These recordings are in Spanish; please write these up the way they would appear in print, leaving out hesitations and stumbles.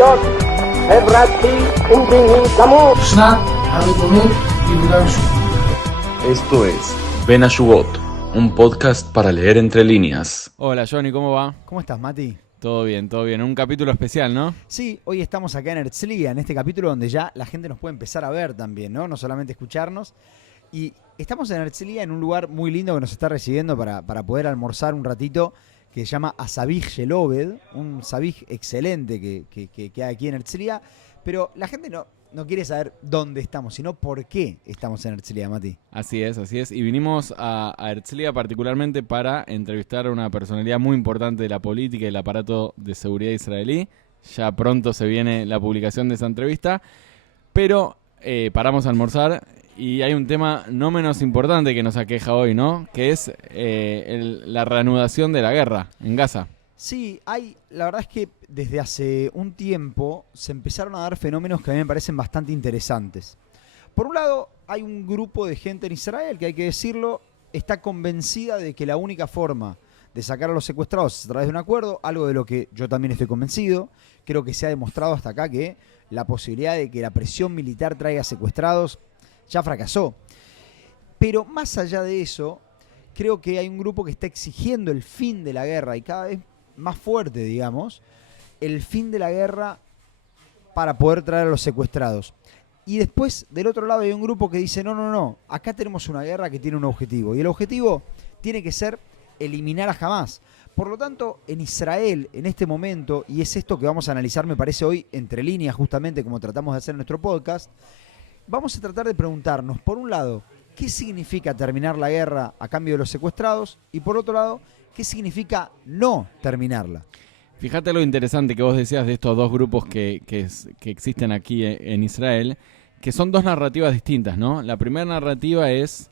להיות חברתי ומדיני גמור. בשנת הריבונות ביהודה ושומרון. Esto es Ben Ashugot, un podcast para leer entre líneas. Hola Johnny, ¿cómo va? ¿Cómo estás, Mati? Todo bien, todo bien. Un capítulo especial, ¿no? Sí, hoy estamos acá en Herzliya, en este capítulo donde ya la gente nos puede empezar a ver también, ¿no? No solamente escucharnos. Y estamos en Herzliya, en un lugar muy lindo que nos está recibiendo para poder almorzar un ratito, que se llama Asabij Sheloved, un sabij excelente que hay aquí en Herzliya. Pero la gente no quiere saber dónde estamos, sino por qué estamos en Herzliya, Mati. Así es, así es. Y vinimos a Herzliya particularmente para entrevistar a una personalidad muy importante de la política y el aparato de seguridad israelí. Ya pronto se viene la publicación de esa entrevista. Pero paramos a almorzar y hay un tema no menos importante que nos aqueja hoy, ¿no? Que es la reanudación de la guerra en Gaza. Sí, la verdad es que desde hace un tiempo se empezaron a dar fenómenos que a mí me parecen bastante interesantes. Por un lado, hay un grupo de gente en Israel que, hay que decirlo, está convencida de que la única forma de sacar a los secuestrados es a través de un acuerdo, algo de lo que yo también estoy convencido. Creo que se ha demostrado hasta acá que la posibilidad de que la presión militar traiga secuestrados ya fracasó. Pero más allá de eso, creo que hay un grupo que está exigiendo el fin de la guerra y cada vez más fuerte, digamos, el fin de la guerra para poder traer a los secuestrados. Y después, del otro lado, hay un grupo que dice, no, acá tenemos una guerra que tiene un objetivo. Y el objetivo tiene que ser eliminar a Hamás. Por lo tanto, en Israel, en este momento, y es esto que vamos a analizar, me parece hoy, entre líneas, justamente como tratamos de hacer en nuestro podcast, vamos a tratar de preguntarnos, por un lado, ¿qué significa terminar la guerra a cambio de los secuestrados? Y por otro lado, ¿qué significa no terminarla? Fíjate lo interesante que vos decías de estos dos grupos que existen aquí en Israel, que son dos narrativas distintas, ¿no? La primera narrativa es,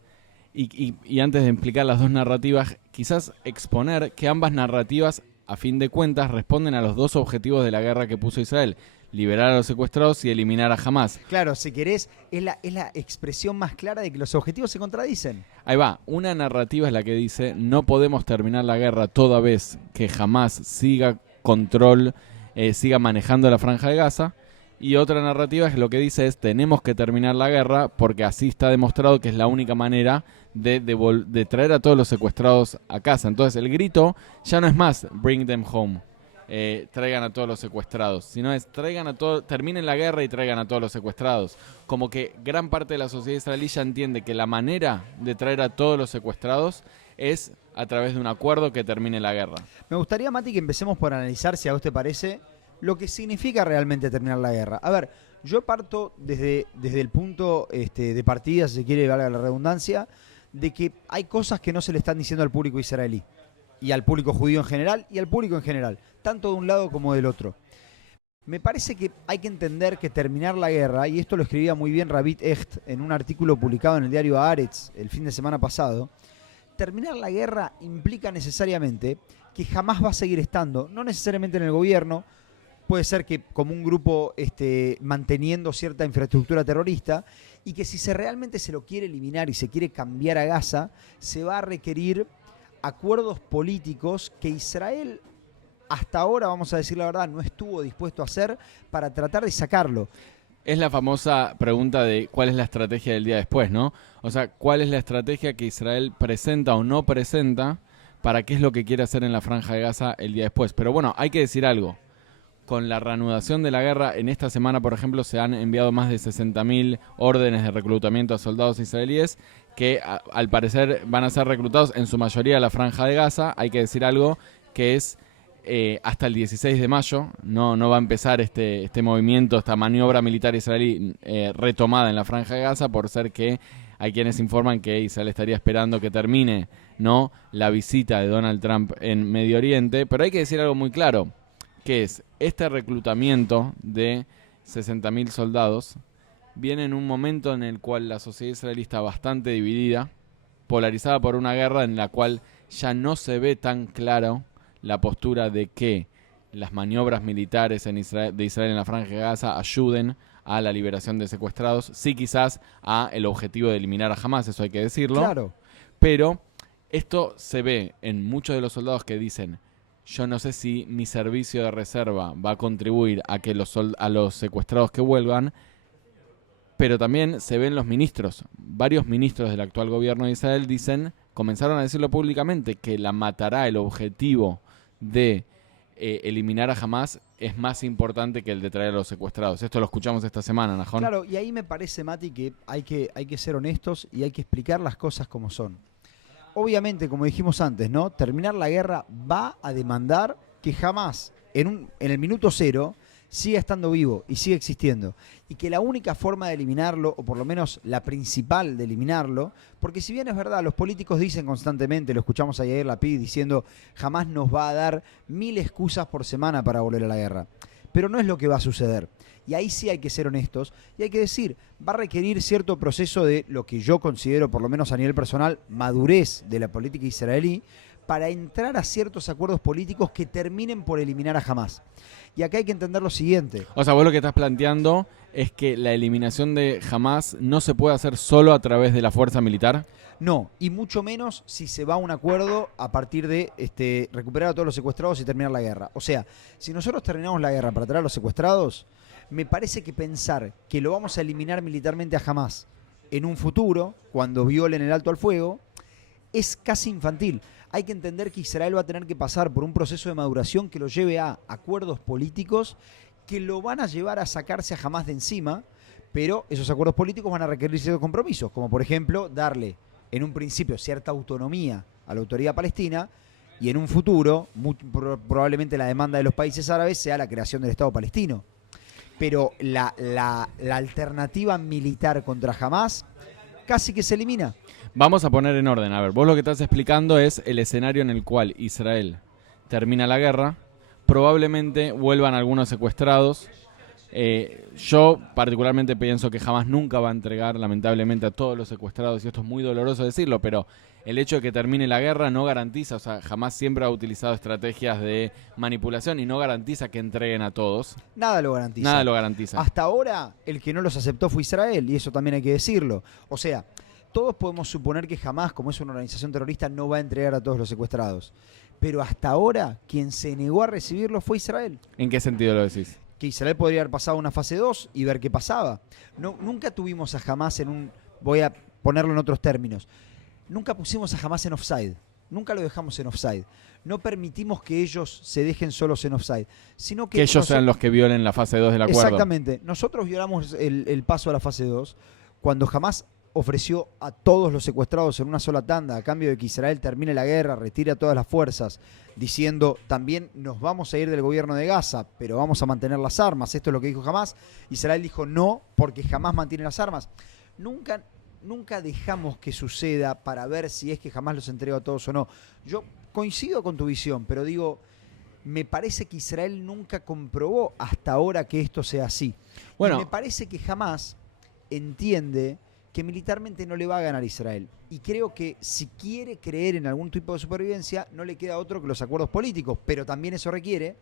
y antes de explicar las dos narrativas, quizás exponer que ambas narrativas, a fin de cuentas, responden a los dos objetivos de la guerra que puso Israel: liberar a los secuestrados y eliminar a Hamás. Claro, si querés, es la expresión más clara de que los objetivos se contradicen. Ahí va, una narrativa es la que dice no podemos terminar la guerra toda vez que Hamás siga siga manejando la franja de Gaza, y otra narrativa es lo que dice es tenemos que terminar la guerra porque así está demostrado que es la única manera de traer a todos los secuestrados a casa. Entonces el grito ya no es más bring them home, traigan a todos los secuestrados, sino es terminen la guerra y traigan a todos los secuestrados. Como que gran parte de la sociedad israelí ya entiende que la manera de traer a todos los secuestrados es a través de un acuerdo que termine la guerra. Me gustaría, Mati, que empecemos por analizar, si a vos te parece, lo que significa realmente terminar la guerra. A ver, yo parto desde el punto de partida, si se quiere, valga la redundancia, de que hay cosas que no se le están diciendo al público israelí, y al público judío en general, y al público en general, tanto de un lado como del otro. Me parece que hay que entender que terminar la guerra, y esto lo escribía muy bien Ravit Echt en un artículo publicado en el diario Haaretz el fin de semana pasado, terminar la guerra implica necesariamente que jamás va a seguir estando, no necesariamente en el gobierno, puede ser que como un grupo manteniendo cierta infraestructura terrorista, y que si realmente se lo quiere eliminar y se quiere cambiar a Gaza, se va a requerir acuerdos políticos que Israel hasta ahora, vamos a decir la verdad, no estuvo dispuesto a hacer para tratar de sacarlo. Es la famosa pregunta de cuál es la estrategia del día después, ¿no? O sea, ¿cuál es la estrategia que Israel presenta o no presenta para qué es lo que quiere hacer en la franja de Gaza el día después? Pero bueno, hay que decir algo. Con la reanudación de la guerra, en esta semana, por ejemplo, se han enviado más de 60.000 órdenes de reclutamiento a soldados israelíes que al parecer van a ser reclutados en su mayoría a la franja de Gaza. Hay que decir algo que es hasta el 16 de mayo, no va a empezar este movimiento, esta maniobra militar israelí retomada en la franja de Gaza, por ser que hay quienes informan que Israel estaría esperando que termine, ¿no?, la visita de Donald Trump en Medio Oriente. Pero hay que decir algo muy claro, que es este reclutamiento de 60.000 soldados viene en un momento en el cual la sociedad israelí está bastante dividida, polarizada por una guerra en la cual ya no se ve tan claro la postura de que las maniobras militares de Israel en la franja de Gaza ayuden a la liberación de secuestrados, sí quizás a el objetivo de eliminar a Hamás, eso hay que decirlo. Claro. Pero esto se ve en muchos de los soldados que dicen yo no sé si mi servicio de reserva va a contribuir a que a los secuestrados que vuelvan, pero también se ven los ministros. Varios ministros del actual gobierno de Israel comenzaron a decirlo públicamente, que la matará, el objetivo de eliminar a Hamás es más importante que el de traer a los secuestrados. Esto lo escuchamos esta semana, Najón. Claro, y ahí me parece, Mati, que hay que ser honestos y hay que explicar las cosas como son. Obviamente, como dijimos antes, ¿no? Terminar la guerra va a demandar que Hamás, en el minuto cero, siga estando vivo y siga existiendo. Y que la única forma de eliminarlo, o por lo menos la principal de eliminarlo, porque si bien es verdad, los políticos dicen constantemente, lo escuchamos ayer Lapid diciendo, jamás nos va a dar 1000 excusas por semana para volver a la guerra. Pero no es lo que va a suceder. Y ahí sí hay que ser honestos y hay que decir, va a requerir cierto proceso de lo que yo considero, por lo menos a nivel personal, madurez de la política israelí, para entrar a ciertos acuerdos políticos que terminen por eliminar a Hamás. Y acá hay que entender lo siguiente. O sea, vos lo que estás planteando es que la eliminación de Hamás no se puede hacer solo a través de la fuerza militar. No, y mucho menos si se va a un acuerdo a partir de recuperar a todos los secuestrados y terminar la guerra. O sea, si nosotros terminamos la guerra para traer a los secuestrados, me parece que pensar que lo vamos a eliminar militarmente a Hamás en un futuro, cuando violen el alto al fuego, es casi infantil. Hay que entender que Israel va a tener que pasar por un proceso de maduración que lo lleve a acuerdos políticos que lo van a llevar a sacarse a Hamás de encima, pero esos acuerdos políticos van a requerir ciertos compromisos, como por ejemplo darle en un principio cierta autonomía a la autoridad palestina y en un futuro probablemente la demanda de los países árabes sea la creación del Estado palestino. Pero la alternativa militar contra Hamás casi que se elimina. Vamos a poner en orden. A ver, vos lo que estás explicando es el escenario en el cual Israel termina la guerra, probablemente vuelvan algunos secuestrados. Yo particularmente pienso que Hamás nunca va a entregar lamentablemente a todos los secuestrados, y esto es muy doloroso decirlo, pero el hecho de que termine la guerra no garantiza, o sea, Hamás siempre ha utilizado estrategias de manipulación y no garantiza que entreguen a todos. Nada lo garantiza. Nada lo garantiza. Hasta ahora el que no los aceptó fue Israel, y eso también hay que decirlo. O sea, todos podemos suponer que Hamás, como es una organización terrorista, no va a entregar a todos los secuestrados. Pero hasta ahora quien se negó a recibirlo fue Israel. ¿En qué sentido lo decís? Que Israel podría haber pasado una fase 2 y ver qué pasaba. Nunca tuvimos a Hamás voy a ponerlo en otros términos, nunca pusimos a Hamás en offside, nunca lo dejamos en offside. No permitimos que ellos se dejen solos en offside, sino que ellos sean los que violen la fase 2 del acuerdo. Exactamente. Nosotros violamos el paso a la fase 2 cuando Hamás ofreció a todos los secuestrados en una sola tanda a cambio de que Israel termine la guerra, retire a todas las fuerzas, diciendo también nos vamos a ir del gobierno de Gaza, pero vamos a mantener las armas. Esto es lo que dijo Hamás. Israel dijo no, porque Hamás mantiene las armas. Nunca dejamos que suceda para ver si es que Hamás los entrega a todos o no. Yo coincido con tu visión, pero digo, me parece que Israel nunca comprobó hasta ahora que esto sea así. Bueno, y me parece que Hamás entiende que militarmente no le va a ganar Israel. Y creo que si quiere creer en algún tipo de supervivencia, no le queda otro que los acuerdos políticos. Pero también eso requiere,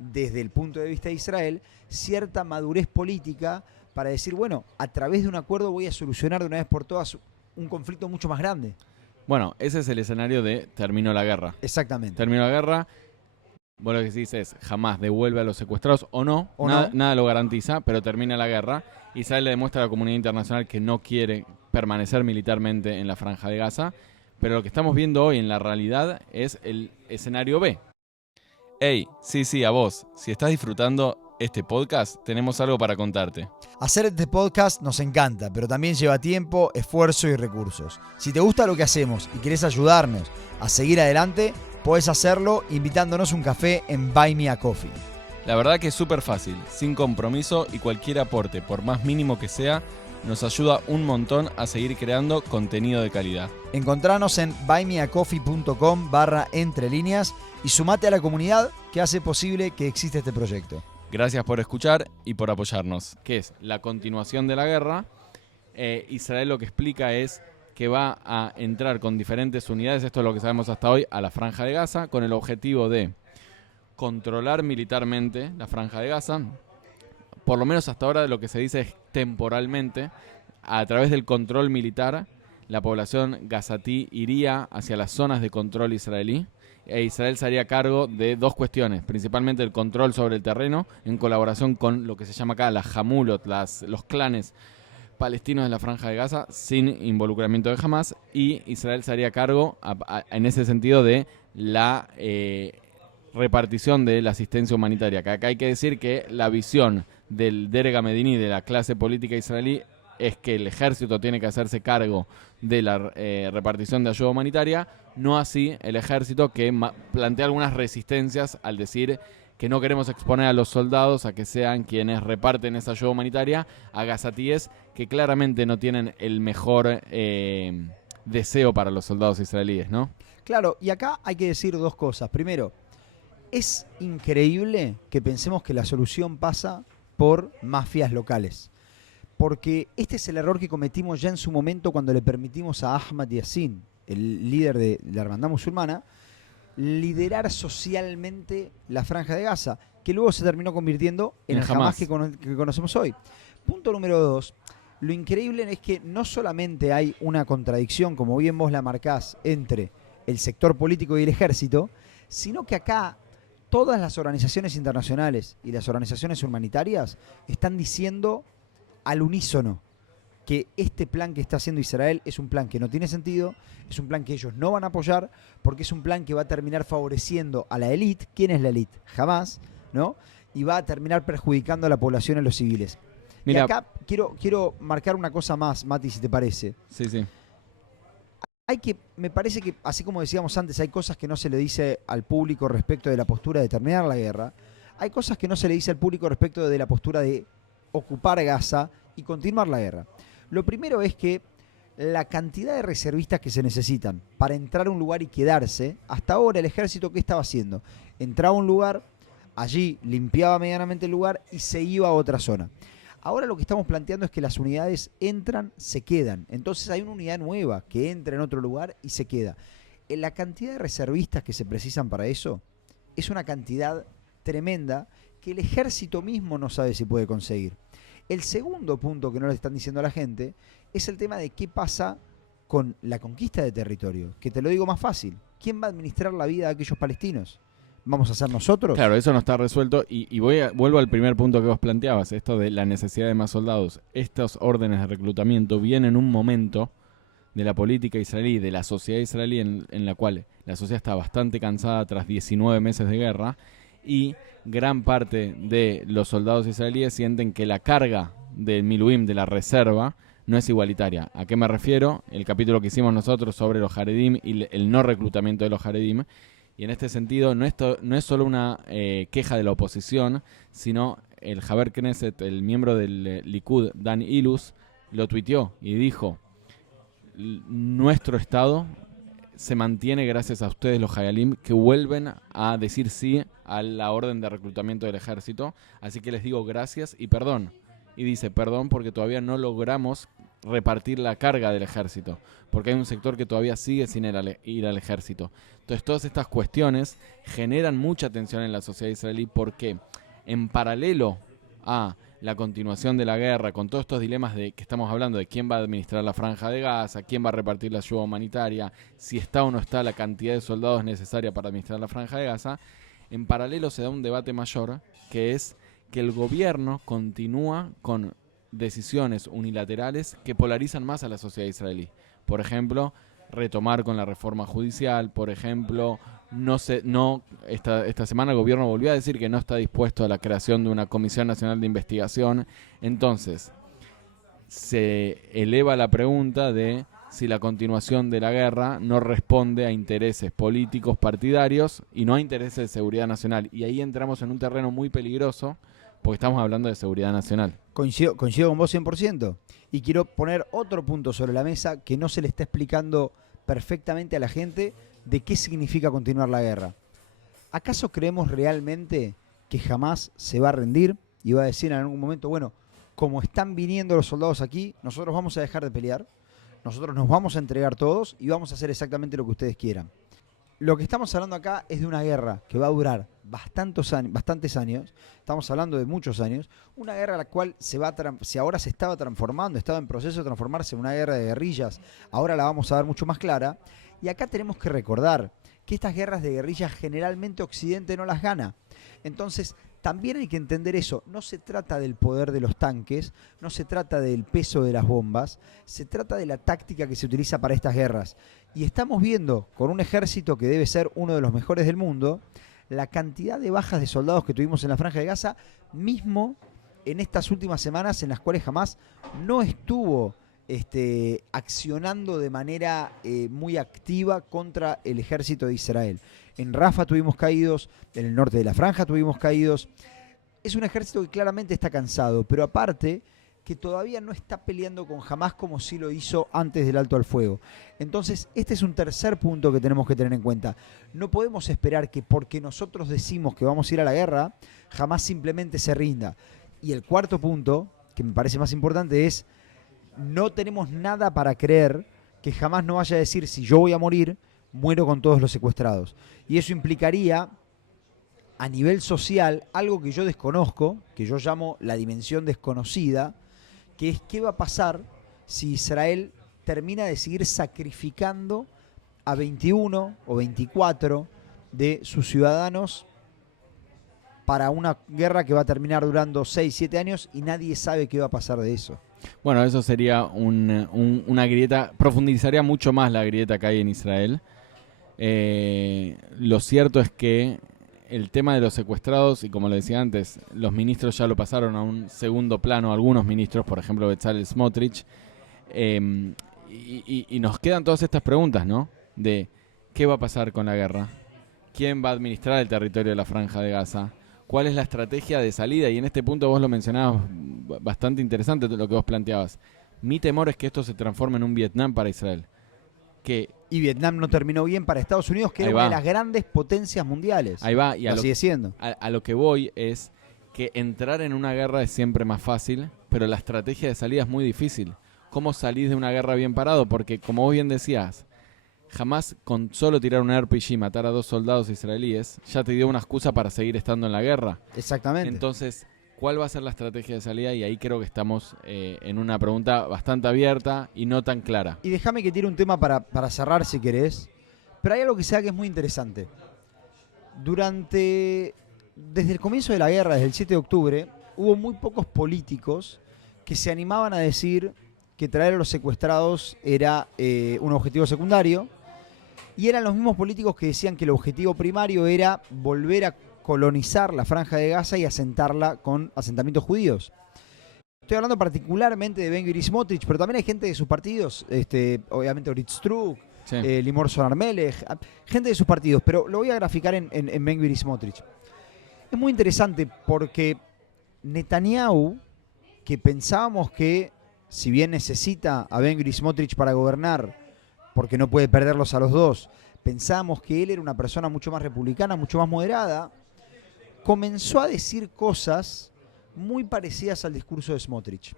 desde el punto de vista de Israel, cierta madurez política para decir, bueno, a través de un acuerdo voy a solucionar de una vez por todas un conflicto mucho más grande. Bueno, ese es el escenario de terminó la guerra. Exactamente. Terminó la guerra. Vos lo que decís es, jamás devuelve a los secuestrados o no. Nada lo garantiza, pero termina la guerra. Israel le demuestra a la comunidad internacional que no quiere permanecer militarmente en la Franja de Gaza. Pero lo que estamos viendo hoy en la realidad es el escenario B. Hey, sí, a vos. Si estás disfrutando este podcast, tenemos algo para contarte. Hacer este podcast nos encanta, pero también lleva tiempo, esfuerzo y recursos. Si te gusta lo que hacemos y querés ayudarnos a seguir adelante, podés hacerlo invitándonos un café en Buy Me a Coffee. La verdad que es súper fácil, sin compromiso, y cualquier aporte, por más mínimo que sea, nos ayuda un montón a seguir creando contenido de calidad. Encontranos en buymeacoffee.com/entrelíneas y sumate a la comunidad que hace posible que exista este proyecto. Gracias por escuchar y por apoyarnos. ¿Qué es? La continuación de la guerra. Israel lo que explica es que va a entrar con diferentes unidades, esto es lo que sabemos hasta hoy, a la Franja de Gaza, con el objetivo de controlar militarmente la Franja de Gaza, por lo menos hasta ahora lo que se dice es temporalmente, a través del control militar, la población gazatí iría hacia las zonas de control israelí. Israel se haría cargo de dos cuestiones, principalmente el control sobre el terreno, en colaboración con lo que se llama acá las Hamulot, los clanes palestinos de la Franja de Gaza, sin involucramiento de Hamas, y Israel se haría cargo, en ese sentido, de la repartición de la asistencia humanitaria. Que acá hay que decir que la visión del Dereg Medini, de la clase política israelí, es que el ejército tiene que hacerse cargo de la repartición de ayuda humanitaria, no así el ejército, que plantea algunas resistencias al decir que no queremos exponer a los soldados a que sean quienes reparten esa ayuda humanitaria a gazatíes que claramente no tienen el mejor deseo para los soldados israelíes, ¿no? Claro, y acá hay que decir dos cosas. Primero, es increíble que pensemos que la solución pasa por mafias locales. Porque este es el error que cometimos ya en su momento cuando le permitimos a Ahmad Yassin, el líder de la hermandad musulmana, liderar socialmente la Franja de Gaza, que luego se terminó convirtiendo en el Hamas que conocemos hoy. Punto número 2. Lo increíble es que no solamente hay una contradicción, como bien vos la marcás, entre el sector político y el ejército, sino que acá todas las organizaciones internacionales y las organizaciones humanitarias están diciendo al unísono que este plan que está haciendo Israel es un plan que no tiene sentido, es un plan que ellos no van a apoyar, porque es un plan que va a terminar favoreciendo a la élite. ¿Quién es la élite? Hamas, ¿no? Y va a terminar perjudicando a la población, a los civiles. Mira, y acá quiero marcar una cosa más, Mati, si te parece. Sí. Me parece que, así como decíamos antes, hay cosas que no se le dice al público respecto de la postura de terminar la guerra. Hay cosas que no se le dice al público respecto de la postura de ocupar Gaza y continuar la guerra. Lo primero es que la cantidad de reservistas que se necesitan para entrar a un lugar y quedarse, hasta ahora el ejército, ¿qué estaba haciendo? Entraba a un lugar, allí limpiaba medianamente el lugar y se iba a otra zona. Ahora lo que estamos planteando es que las unidades entran, se quedan. Entonces hay una unidad nueva que entra en otro lugar y se queda. La cantidad de reservistas que se precisan para eso es una cantidad tremenda que el ejército mismo no sabe si puede conseguir. El segundo punto que no le están diciendo a la gente es el tema de qué pasa con la conquista de territorio. Que te lo digo más fácil. ¿Quién va a administrar la vida de aquellos palestinos? ¿Vamos a ser nosotros? Claro, eso no está resuelto. Y vuelvo al primer punto que vos planteabas, esto de la necesidad de más soldados. Estos órdenes de reclutamiento vienen en un momento de la política israelí, de la sociedad israelí, en la cual la sociedad está bastante cansada tras 19 meses de guerra, y gran parte de los soldados israelíes sienten que la carga del Miluim, de la reserva, no es igualitaria. ¿A qué me refiero? El capítulo que hicimos nosotros sobre los Haredim y el no reclutamiento de los Haredim. Y en este sentido no es solo una queja de la oposición, sino el Haber Knesset, el miembro del Likud, Dan Ilus, lo tuiteó y dijo: nuestro Estado se mantiene gracias a ustedes, los Hayalim, que vuelven a decir sí a la orden de reclutamiento del ejército. Así que les digo gracias y perdón. Y dice perdón porque todavía no logramos repartir la carga del ejército, porque hay un sector que todavía sigue sin ir al ejército. Entonces todas estas cuestiones generan mucha tensión en la sociedad israelí, porque en paralelo a la continuación de la guerra, con todos estos dilemas de que estamos hablando, de quién va a administrar la Franja de Gaza, quién va a repartir la ayuda humanitaria, si está o no está la cantidad de soldados necesaria para administrar la Franja de Gaza, en paralelo se da un debate mayor, que es que el gobierno continúa con decisiones unilaterales que polarizan más a la sociedad israelí. Por ejemplo, retomar con la reforma judicial. Por ejemplo, esta semana el gobierno volvió a decir que no está dispuesto a la creación de una Comisión Nacional de Investigación. Entonces, se eleva la pregunta de si la continuación de la guerra no responde a intereses políticos partidarios y no a intereses de seguridad nacional. Y ahí entramos en un terreno muy peligroso, porque estamos hablando de seguridad nacional. Coincido con vos 100%. Y quiero poner otro punto sobre la mesa que no se le está explicando perfectamente a la gente de qué significa continuar la guerra. ¿Acaso creemos realmente que jamás se va a rendir y va a decir en algún momento, bueno, como están viniendo los soldados aquí, nosotros vamos a dejar de pelear, nosotros nos vamos a entregar todos y vamos a hacer exactamente lo que ustedes quieran? Lo que estamos hablando acá es de una guerra que va a durar bastantes años, estamos hablando de muchos años, una guerra a la cual si ahora se estaba transformando, estaba en proceso de transformarse en una guerra de guerrillas, ahora la vamos a ver mucho más clara. Y acá tenemos que recordar que estas guerras de guerrillas generalmente Occidente no las gana. Entonces, también hay que entender eso. No se trata del poder de los tanques, no se trata del peso de las bombas, se trata de la táctica que se utiliza para estas guerras. Y estamos viendo, con un ejército que debe ser uno de los mejores del mundo, la cantidad de bajas de soldados que tuvimos en la Franja de Gaza, mismo en estas últimas semanas en las cuales Hamás no estuvo accionando de manera muy activa contra el ejército de Israel. En Rafah tuvimos caídos, en el norte de la Franja tuvimos caídos. Es un ejército que claramente está cansado, pero aparte que todavía no está peleando con Hamás como sí lo hizo antes del alto al fuego. Entonces, este es un tercer punto que tenemos que tener en cuenta. No podemos esperar que porque nosotros decimos que vamos a ir a la guerra, Hamás simplemente se rinda. Y el cuarto punto, que me parece más importante, es no tenemos nada para creer que jamás no vaya a decir si yo voy a morir, muero con todos los secuestrados. Y eso implicaría a nivel social algo que yo desconozco, que yo llamo la dimensión desconocida, que es qué va a pasar si Israel termina de seguir sacrificando a 21 o 24 de sus ciudadanos para una guerra que va a terminar durando 6, 7 años y nadie sabe qué va a pasar de eso. Bueno, eso sería una grieta, profundizaría mucho más la grieta que hay en Israel. Lo cierto es que el tema de los secuestrados, y como le decía antes, los ministros ya lo pasaron a un segundo plano, algunos ministros, por ejemplo Bezalel Smotrich, y nos quedan todas estas preguntas, ¿no? De qué va a pasar con la guerra, quién va a administrar el territorio de la Franja de Gaza, cuál es la estrategia de salida, y en este punto vos lo mencionabas, bastante interesante lo que vos planteabas. Mi temor es que esto se transforme en un Vietnam para Israel. Y Vietnam no terminó bien para Estados Unidos, que era una de las grandes potencias mundiales. Ahí va, y lo sigue siendo. A lo que voy es que entrar en una guerra es siempre más fácil, pero la estrategia de salida es muy difícil. ¿Cómo salís de una guerra bien parado? Porque, como vos bien decías, jamás con solo tirar un RPG y matar a 2 soldados israelíes ya te dio una excusa para seguir estando en la guerra. Exactamente. Entonces, ¿cuál va a ser la estrategia de salida? Y ahí creo que estamos en una pregunta bastante abierta y no tan clara. Y déjame que tire un tema para cerrar si querés. Pero hay algo que sea que es muy interesante. Desde el comienzo de la guerra, desde el 7 de octubre, hubo muy pocos políticos que se animaban a decir que traer a los secuestrados era un objetivo secundario. Y eran los mismos políticos que decían que el objetivo primario era volver a colonizar la Franja de Gaza y asentarla con asentamientos judíos. Estoy hablando particularmente de Ben-Gvir y Smotrich, pero también hay gente de sus partidos, obviamente Orit Struk, Sí. Limor Sonar-Melech, gente de sus partidos, pero lo voy a graficar en Ben-Gvir y Smotrich. Es muy interesante porque Netanyahu, que pensábamos que, si bien necesita a Ben-Gvir y Smotrich para gobernar, porque no puede perderlos a los dos, pensábamos que él era una persona mucho más republicana, mucho más moderada, comenzó a decir cosas muy parecidas al discurso de Smotrich.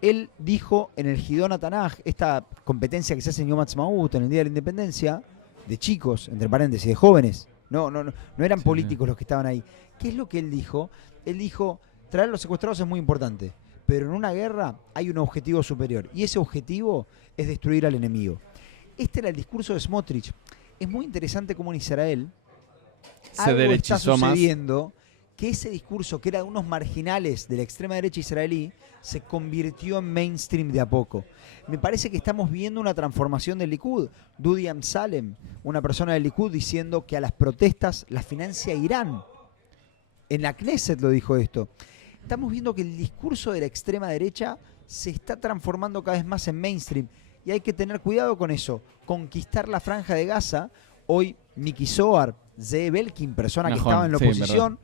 Él dijo en el Hidon HaTanaj, esta competencia que se hace en Yom Ha'atzmaut, en el Día de la Independencia, de chicos, entre paréntesis, de jóvenes, no eran políticos los que estaban ahí. ¿Qué es lo que él dijo? Él dijo, traer a los secuestrados es muy importante, pero en una guerra hay un objetivo superior, y ese objetivo es destruir al enemigo. Este era el discurso de Smotrich. Es muy interesante cómo en Israel algo está sucediendo, que ese discurso que era de unos marginales de la extrema derecha israelí se convirtió en mainstream de a poco. Me parece que estamos viendo una transformación del Likud. Dudi Amsalem, una persona del Likud, diciendo que a las protestas las financia Irán. En la Knesset lo dijo esto. Estamos viendo que el discurso de la extrema derecha se está transformando cada vez más en mainstream. Y hay que tener cuidado con eso. Conquistar la Franja de Gaza. Hoy Miki Zohar, Ze'ev Elkin, persona que estaba en la oposición,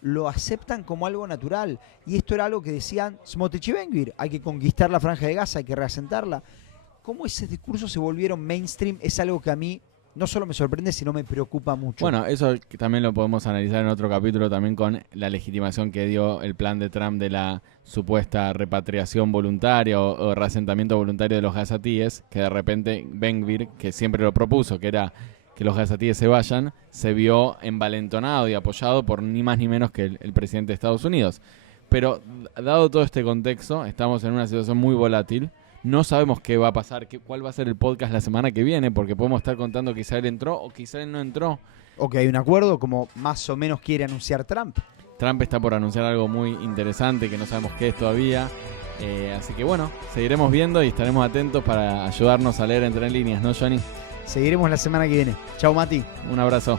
lo aceptan como algo natural. Y esto era algo que decían Smotrich y Ben-Gvir. Hay que conquistar la Franja de Gaza, hay que reasentarla. Cómo esos discursos se volvieron mainstream es algo que a mí no solo me sorprende, sino me preocupa mucho. Bueno, eso también lo podemos analizar en otro capítulo, también con la legitimación que dio el plan de Trump de la supuesta repatriación voluntaria o reasentamiento voluntario de los gazatíes, que de repente Ben-Gvir, que siempre lo propuso, que era que los gazatíes se vayan, se vio envalentonado y apoyado por ni más ni menos que el presidente de Estados Unidos. Pero dado todo este contexto, estamos en una situación muy volátil. No sabemos qué va a pasar, cuál va a ser el podcast la semana que viene, porque podemos estar contando que Israel entró o que Israel no entró. O que hay un acuerdo, como más o menos quiere anunciar Trump. Trump está por anunciar algo muy interesante que no sabemos qué es todavía. Así que bueno, seguiremos viendo y estaremos atentos para ayudarnos a leer entre líneas, ¿no, Johnny? Seguiremos la semana que viene. Chau, Mati. Un abrazo.